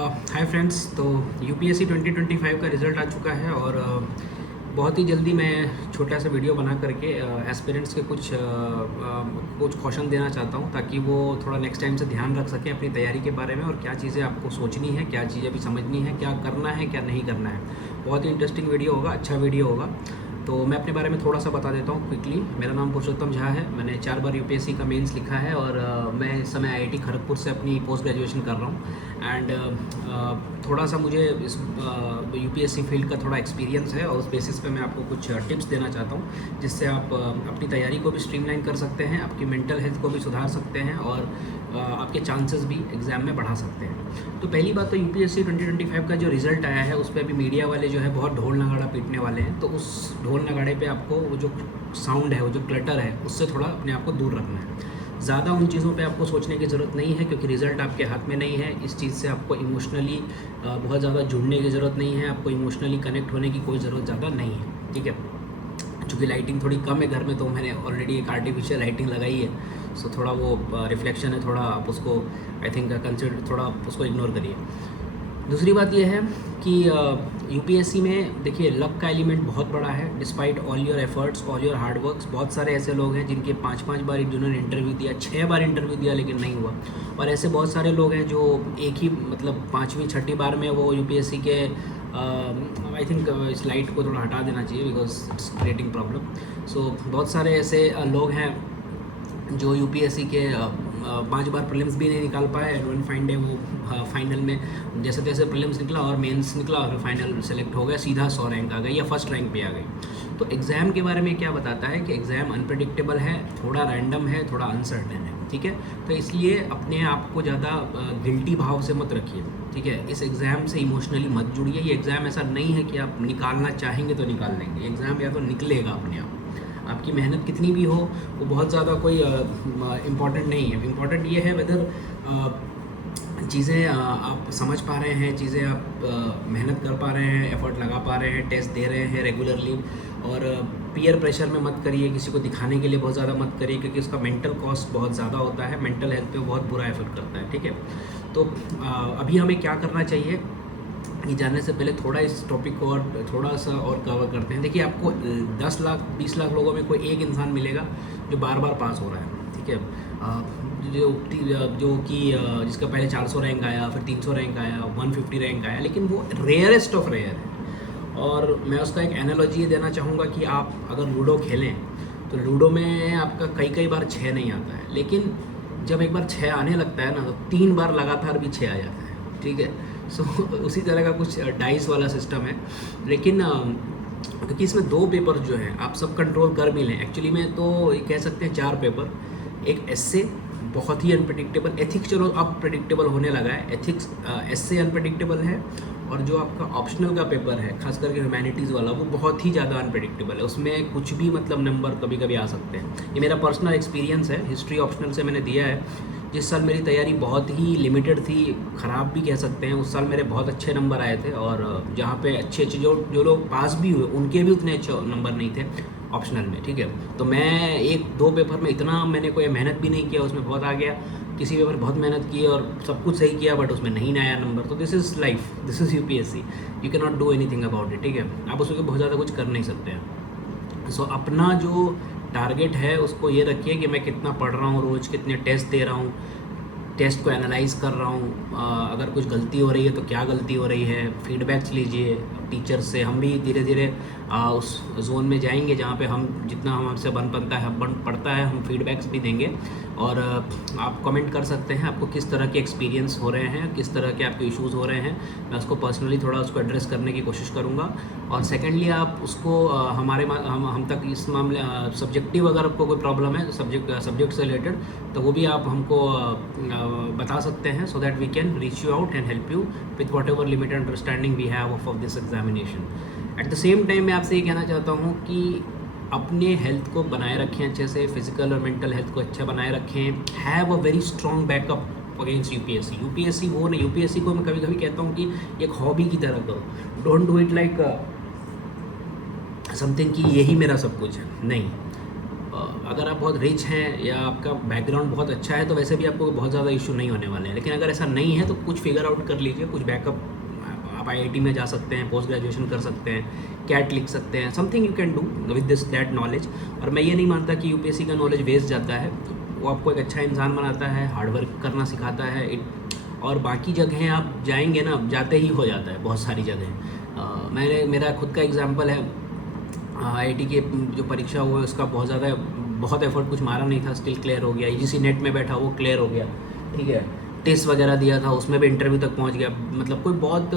Hi friends. तो UPSC 2025 का result आ चुका है और बहुत ही जल्दी मैं छोटा सा वीडियो बना करके एस्पिरेंट्स के कुछ क्वेश्चन देना चाहता हूँ ताकि वो थोड़ा नेक्स्ट टाइम से ध्यान रख सकें अपनी तैयारी के बारे में और क्या चीज़ें आपको सोचनी है, क्या चीज़ें अभी समझनी है, क्या करना है, क्या नहीं करना है। बहुत ही इंटरेस्टिंग वीडियो होगा, अच्छा वीडियो होगा। तो मैं अपने बारे में थोड़ा सा बता देता हूँ क्विकली। मेरा नाम पुरुषोत्तम झा है। मैंने 4 बार यूपीएससी का मेंस लिखा है और मैं इस समय आईआईटी खड़गपुर से अपनी पोस्ट ग्रेजुएशन कर रहा हूँ। एंड थोड़ा सा मुझे इस यूपीएससी फील्ड का थोड़ा एक्सपीरियंस है और उस बेसिस पे मैं आपको कुछ टिप्स देना चाहता हूँ जिससे आप अपनी तैयारी को भी स्ट्रीमलाइन कर सकते हैं, आपकी मेंटल हेल्थ को भी सुधार सकते हैं और आपके चांसेस भी एग्ज़ाम में बढ़ा सकते हैं। तो पहली बात तो यूपीएससी 2025 का जो रिज़ल्ट आया है उस पर अभी मीडिया वाले जो है बहुत ढोल नगाड़ा पीटने वाले हैं। तो उस ढोल नगाड़े पे आपको वो जो साउंड है, वो जो क्लटर है, उससे थोड़ा अपने आप को दूर रखना है। ज़्यादा उन चीज़ों पे आपको सोचने की ज़रूरत नहीं है क्योंकि रिज़ल्ट आपके हाथ में नहीं है। इस चीज़ से आपको इमोशनली बहुत ज़्यादा जुड़ने की ज़रूरत नहीं है, आपको इमोशनली कनेक्ट होने की कोई ज़रूरत ज़्यादा नहीं है, ठीक है। चूँकि लाइटिंग थोड़ी कम है घर में, तो मैंने ऑलरेडी एक आर्टिफिशियल लाइटिंग लगाई है, सो थोड़ा वो रिफ्लेक्शन है, थोड़ा आप उसको आई थिंक कंसिडर, थोड़ा उसको इग्नोर करिए। दूसरी बात यह है कि यूपीएससी में देखिए लक का एलिमेंट बहुत बड़ा है। Despite all your efforts, all your hard works, बहुत सारे ऐसे लोग हैं जिनके 5-5 बार जिन्होंने इंटरव्यू दिया, 6 बार इंटरव्यू दिया लेकिन नहीं हुआ। और ऐसे बहुत सारे लोग हैं जो एक ही मतलब 5वीं 6ठी बार में वो यूपीएससी के आई थिंक इस लाइट को थोड़ा हटा देना चाहिए बिकॉज इट्स क्रिएटिंग प्रॉब्लम। सो बहुत सारे ऐसे लोग हैं जो यूपीएससी के 5 बार प्रीलिम्स भी नहीं निकाल पाए एंड वन फाइन डे वो फाइनल में जैसे तैसे प्रीलिम्स निकला और मेंस निकला और फाइनल सेलेक्ट हो गया, सीधा 100 रैंक आ गई या फर्स्ट रैंक पे आ गई। तो एग्ज़ाम के बारे में क्या बताता है कि एग्ज़ाम अनप्रेडिक्टेबल है, थोड़ा रैंडम है, थोड़ा अनसर्टेन है, ठीक है। तो इसलिए अपने आप को ज़्यादा गिल्टी भाव से मत रखिए, ठीक है। इस एग्ज़ाम से इमोशनली मत जुड़िए। ये एग्ज़ाम ऐसा नहीं है कि आप निकालना चाहेंगे तो निकाल लेंगे। एग्ज़ाम या तो निकलेगा अपने आप, आपकी मेहनत कितनी भी हो वो बहुत ज़्यादा कोई इम्पॉर्टेंट नहीं है। इम्पॉर्टेंट ये है वेदर चीज़ें आप समझ पा रहे हैं, चीज़ें आप मेहनत कर पा रहे हैं, एफर्ट लगा पा रहे हैं, टेस्ट दे रहे हैं रेगुलरली। और पीयर प्रेशर में मत करिए, किसी को दिखाने के लिए बहुत ज़्यादा मत करिए क्योंकि उसका मेंटल कॉस्ट बहुत ज़्यादा होता है, मेंटल हेल्थ पे बहुत बुरा इफेक्ट करता है, ठीक है। तो अभी हमें क्या करना चाहिए ये जानने से पहले थोड़ा इस टॉपिक को और थोड़ा सा और कवर करते हैं। देखिए आपको 10 लाख 20 लाख लोगों में कोई एक इंसान मिलेगा जो बार बार पास हो रहा है, ठीक है। जो कि जिसका पहले 400 रैंक आया, फिर 300 रैंक आया, 150 रैंक आया, लेकिन वो रेयरेस्ट ऑफ रेयर है। और मैं उसका एक एनालॉजी ये देना चाहूँगा कि आप अगर लूडो खेलें तो लूडो में आपका कई बार 6 नहीं आता है, लेकिन जब एक बार 6 आने लगता है ना तो 3 बार लगातार भी 6 आ जाता है, ठीक है। सो उसी तरह का कुछ डाइस वाला सिस्टम है। लेकिन क्योंकि इसमें 2 पेपर जो हैं आप सब कंट्रोल कर भी लें, एक्चुअली में तो कह सकते हैं 4 पेपर। एक एस्से बहुत ही अनप्रेडिक्टेबल, एथिक्स चलो अब प्रेडिक्टेबल होने लगा है, एथिक्स एस्से अनप्रेडिक्टेबल है। और जो आपका ऑप्शनल का पेपर है खास करके ह्यूमैनिटीज़ वाला, वो बहुत ही ज़्यादा अनप्रेडिक्टेबल है। उसमें कुछ भी मतलब नंबर कभी कभी आ सकते हैं। ये मेरा पर्सनल एक्सपीरियंस है, हिस्ट्री ऑप्शनल से मैंने दिया है। जिस साल मेरी तैयारी बहुत ही लिमिटेड थी, ख़राब भी कह सकते हैं, उस साल मेरे बहुत अच्छे नंबर आए थे। और जहाँ पे अच्छे जो लोग पास भी हुए उनके भी उतने अच्छे नंबर नहीं थे ऑप्शनल में, ठीक है। तो मैं 1-2 पेपर में इतना मैंने कोई मेहनत भी नहीं किया, उसमें बहुत आ गया। किसी पेपर बहुत मेहनत की और सब कुछ सही किया बट उसमें नहीं आया नंबर। तो this is life, this is UPSC, you can not do anything about it, ठीक है। आप उसमें बहुत ज़्यादा कुछ कर नहीं सकते हैं। सो अपना जो टारगेट है उसको ये रखिए कि मैं कितना पढ़ रहा हूँ रोज़, कितने टेस्ट दे रहा हूँ, टेस्ट को एनालाइज कर रहा हूँ, अगर कुछ गलती हो रही है तो क्या गलती हो रही है, फीडबैक्स लीजिए टीचर से। हम भी धीरे धीरे उस जोन में जाएंगे जहाँ पे हम जितना हमसे बन पड़ता है हम फीडबैक्स भी देंगे। और आप कमेंट कर सकते हैं आपको किस तरह के एक्सपीरियंस हो रहे हैं, किस तरह के आपके इश्यूज़ हो रहे हैं। मैं उसको पर्सनली थोड़ा उसको एड्रेस करने की कोशिश करूँगा। और सेकेंडली आप उसको हम तक इस मामले सब्जेक्टिव अगर आपको कोई प्रॉब्लम है सब्जेक्ट से रिलेटेड, तो वो भी आप हमको बता सकते हैं so that we can reach you out and help you with whatever limited understanding we have of this examination. At the same time मैं आपसे ये कहना चाहता हूँ कि अपने हेल्थ को बनाए रखें अच्छे से, फिजिकल और मेंटल हेल्थ को अच्छा बनाए रखें। Have a very strong backup against UPSC वो नहीं, यूपीएससी को मैं कभी कभी कहता हूँ कि एक हॉबी की तरह करो, don't do it like something कि यही मेरा सब कुछ है, नहीं। अगर आप बहुत रिच हैं या आपका बैकग्राउंड बहुत अच्छा है तो वैसे भी आपको बहुत ज़्यादा इशू नहीं होने वाले हैं। लेकिन अगर ऐसा नहीं है तो कुछ फिगर आउट कर लीजिए, कुछ बैकअप। आप आईआईटी में जा सकते हैं, पोस्ट ग्रेजुएशन कर सकते हैं, कैट लिख सकते हैं, something you can do with this that knowledge. और मैं ये नहीं मानता कि यूपीएससी का नॉलेज वेस्ट जाता है, वो आपको एक अच्छा इंसान बनाता है, हार्डवर्क करना सिखाता है। और बाकी जगहें आप जाएंगे ना, जाते ही हो जाता है बहुत सारी जगहें। मेरा खुद का एग्जांपल है, आईआईटी की जो परीक्षा हुआ है उसका बहुत एफर्ट कुछ मारा नहीं था, स्टिल क्लियर हो गया। यूजीसी नेट में बैठा वो क्लियर हो गया, ठीक है। टेस्ट वगैरह दिया था, उसमें भी इंटरव्यू तक पहुंच गया। मतलब कोई बहुत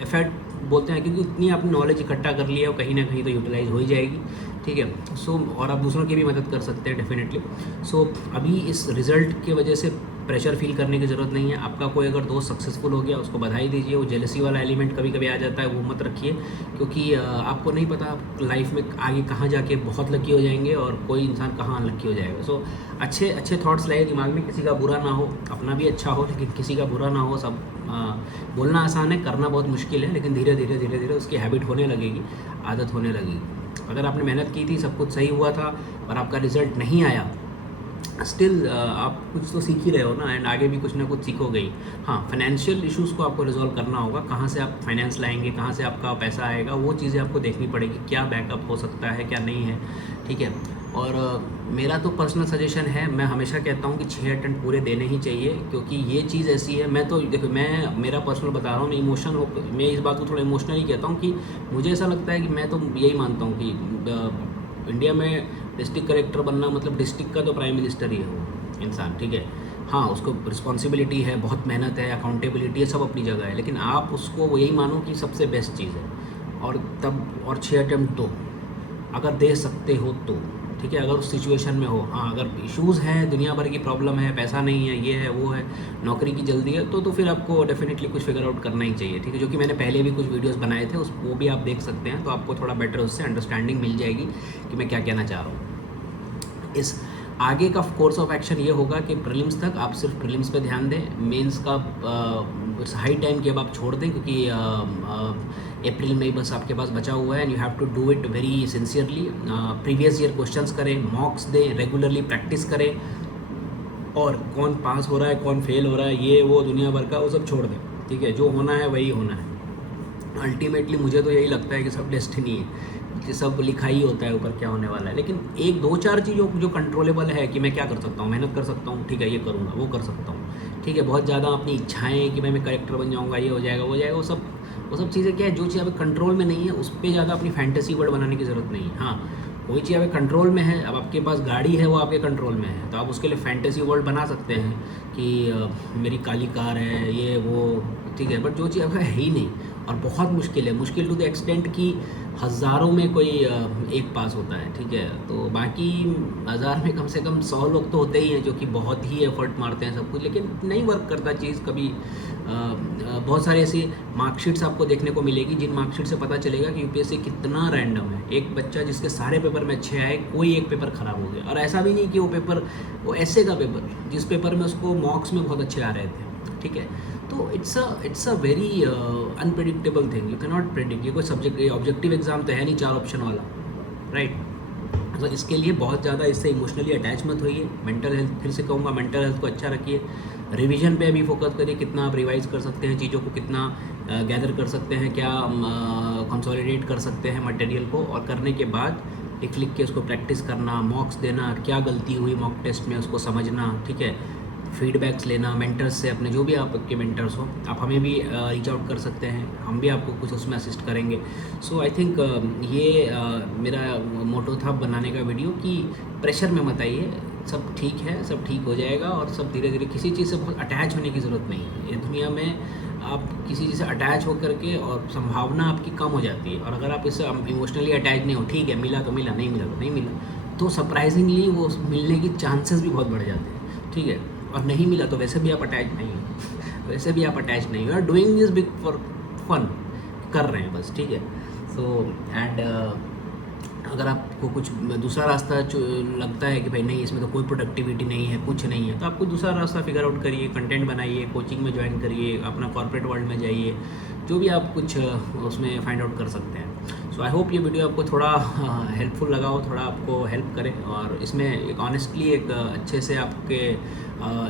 एफर्ट बोलते हैं, क्योंकि इतनी आपने नॉलेज इकट्ठा कर लिया और कहीं ना कहीं तो यूटिलाइज हो ही जाएगी, ठीक है। सो और आप दूसरों की भी मदद कर सकते हैं डेफिनेटली। सो अभी इस रिज़ल्ट की वजह से प्रेशर फील करने की ज़रूरत नहीं है। आपका कोई अगर दोस्त सक्सेसफुल हो गया उसको बधाई दीजिए। वो जेलसी वाला एलिमेंट कभी कभी आ जाता है, वो मत रखिए, क्योंकि आपको नहीं पता आप लाइफ में आगे कहाँ जाके बहुत लकी हो जाएंगे और कोई इंसान कहाँ अनलकी हो जाएगा। सो अच्छे थॉट्स लाए दिमाग में, किसी का बुरा ना हो, अपना भी अच्छा हो लेकिन किसी का बुरा ना हो। सब बोलना आसान है, करना बहुत मुश्किल है, लेकिन धीरे धीरे उसकी हैबिट होने लगेगी, आदत होने लगेगी। अगर आपने मेहनत की थी, सब कुछ सही हुआ था और आपका रिज़ल्ट नहीं आया, स्टिल आप कुछ तो सीख ही रहे हो ना, एंड आगे भी कुछ ना कुछ सीखोगे ही। हाँ, फाइनेंशियल इश्यूज़ को आपको रिजॉल्व करना होगा। कहाँ से आप फाइनेंस लाएंगे, कहाँ से आपका पैसा आएगा, वो चीज़ें आपको देखनी पड़ेगी। क्या बैकअप हो सकता है, क्या नहीं है, ठीक है। और मेरा तो पर्सनल सजेशन है, मैं हमेशा कहता हूँ कि 6 अटेम्प्ट पूरे देने ही चाहिए, क्योंकि ये चीज़ ऐसी है। मैं तो देखो, मैं मेरा पर्सनल बता रहा हूँ, मैं इस बात को थोड़ा इमोशनली कहता हूँ कि मुझे ऐसा लगता है कि मैं तो यही मानता हूँ कि इंडिया में डिस्ट्रिक्ट कलेक्टर बनना मतलब डिस्ट्रिक्ट का तो प्राइम मिनिस्टर ही है वो इंसान, ठीक है। हाँ, उसको रिस्पॉन्सिबिलिटी है, बहुत मेहनत है, अकाउंटेबिलिटी है, सब अपनी जगह है, लेकिन आप उसको यही मानो कि सबसे बेस्ट चीज़ है। और 6 अटेम्प्ट दो, अगर दे सकते हो तो, ठीक है। अगर उस सिचुएशन में हो, हाँ, अगर इश्यूज़ हैं, दुनिया भर की प्रॉब्लम है, पैसा नहीं है, ये है वो है, नौकरी की जल्दी है, तो फिर आपको डेफिनेटली कुछ फिगर आउट करना ही चाहिए, ठीक है। जो कि मैंने पहले भी कुछ वीडियोस बनाए थे, वो भी आप देख सकते हैं, तो आपको थोड़ा बेटर उससे अंडरस्टैंडिंग मिल जाएगी कि मैं क्या कहना चाह रहा हूँ। इस आगे का कोर्स ऑफ एक्शन ये होगा कि प्रीलिम्स तक आप सिर्फ प्रीलिम्स पे ध्यान दें। मेंस का हाई टाइम की अब आप छोड़ दें, क्योंकि अप्रैल में ही बस आपके पास बचा हुआ है, and you have to do it very sincerely. Previous year questions करें, मॉक्स दें, रेगुलरली प्रैक्टिस करें, और कौन पास हो रहा है, कौन फेल हो रहा है, ये वो दुनिया भर का वो सब छोड़ दें, ठीक है। जो होना है वही होना है। अल्टीमेटली मुझे तो यही लगता है कि सब डेस्टिनी है, कि सब लिखा ही होता है ऊपर क्या होने वाला है। लेकिन एक दो चार चीज़ों जो कंट्रोलेबल है, कि मैं क्या कर सकता हूँ, मेहनत कर सकता हूँ, ठीक है, ये करूँगा, वो कर सकता हूँ, ठीक है। बहुत ज़्यादा अपनी इच्छाएं कि मैं कलेक्टर बन जाऊँगा, ये हो जाएगा, वो जाएगा, वो सब चीज़ें क्या है, जो चीज़ अभी कंट्रोल में नहीं है उस पर ज़्यादा अपनी फैंटेसी वर्ल्ड बनाने की ज़रूरत नहीं है। हाँ, कोई चीज़ अभी कंट्रोल में है, अब आपके पास गाड़ी है, वो आपके कंट्रोल में है, तो आप उसके लिए फैंटेसी वर्ल्ड बना सकते हैं कि मेरी काली कार है, ये वो, ठीक है। बट जो चीज़ अब है ही नहीं, और बहुत मुश्किल है, मुश्किल टू द एक्सटेंट कि हज़ारों में कोई एक पास होता है, ठीक है। तो बाकी 1000 में कम से कम 100 लोग तो होते ही हैं जो कि बहुत ही एफर्ट मारते हैं सब कुछ, लेकिन नहीं वर्क करता चीज़ कभी। बहुत सारे ऐसी मार्कशीट्स आपको देखने को मिलेगी जिन मार्कशीट से पता चलेगा कि यूपीएससी कितना रैंडम है। एक बच्चा जिसके सारे पेपर में अच्छे आए, कोई एक पेपर ख़राब हो गया, और ऐसा भी नहीं कि वो ऐसे का पेपर जिस पेपर में उसको मॉक्स में बहुत अच्छे आ रहे थे, ठीक है। तो it's a very unpredictable thing, you can not predict. ये कोई सब्जेक्ट ऑब्जेक्टिव एग्जाम तो है नहीं 4 ऑप्शन वाला, राइट। तो इसके लिए बहुत ज़्यादा इससे इमोशनली अटैच मत होइए। मेंटल हेल्थ, फिर से कहूँगा, मेंटल हेल्थ को अच्छा रखिए। रिवीजन पे भी फोकस करिए, कितना आप रिवाइज कर सकते हैं, चीज़ों को कितना गैदर कर सकते हैं, क्या कंसोलिडेट कर सकते हैं मटेरियल को, और करने के बाद लिख के उसको प्रैक्टिस करना, मॉक्स देना, क्या गलती हुई मॉक टेस्ट में उसको समझना, ठीक है। फीडबैक्स लेना मेंटर्स से, अपने जो भी आपके मेंटर्स हो, आप हमें भी रीच आउट कर सकते हैं, हम भी आपको कुछ उसमें असिस्ट करेंगे। सो आई थिंक ये मेरा मोटो था बनाने का वीडियो, कि प्रेशर में मत आइए, सब ठीक है, सब ठीक हो जाएगा, और सब धीरे धीरे, किसी चीज़ से बहुत अटैच होने की ज़रूरत नहीं है। ये दुनिया में आप किसी चीज़ से अटैच होकर के, और संभावना आपकी कम हो जाती है। और अगर आप इससे इमोशनली अटैच नहीं हो, ठीक है, मिला तो मिला, नहीं मिला तो नहीं मिला, तो सरप्राइजिंगली वो मिलने की चांसेस भी बहुत बढ़ जाते हैं, ठीक है। और नहीं मिला तो वैसे भी आप अटैच नहीं हो, वैसे भी आप अटैच नहीं हो, are doing this big for fun, कर रहे हैं बस, ठीक है। सो एंड अगर आपको कुछ दूसरा रास्ता लगता है कि भाई नहीं इसमें तो कोई प्रोडक्टिविटी नहीं है, कुछ नहीं है, तो आपको दूसरा रास्ता फिगर आउट करिए, कंटेंट बनाइए, कोचिंग में ज्वाइन करिए, अपना कॉर्पोरेट वर्ल्ड में जाइए, जो भी आप कुछ उसमें फाइंड आउट कर सकते हैं। सो आई होप ये वीडियो आपको थोड़ा हेल्पफुल लगा हो, थोड़ा आपको हेल्प करे, और इसमें एक ऑनेस्टली एक अच्छे से आपके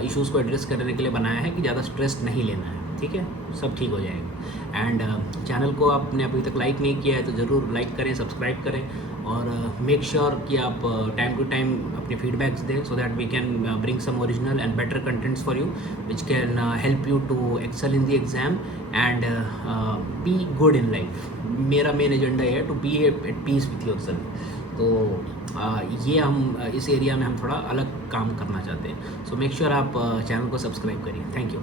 इश्यूज़ को एड्रेस करने के लिए बनाया है कि ज़्यादा स्ट्रेस नहीं लेना है, ठीक है, सब ठीक हो जाएगा। एंड चैनल को आपने अभी तक लाइक नहीं किया है तो ज़रूर लाइक करें, सब्सक्राइब करें, और मेक श्योर कि आप टाइम टू टाइम अपने फीडबैक्स दें, so that we can bring some original and better contents for you which can help you to excel in the exam and be good in life. मेरा main agenda है to be at peace with your self. तो ये हम इस area में हम थोड़ा अलग काम करना चाहते हैं। सो मेक श्योर आप चैनल को सब्सक्राइब करिए। Thank you.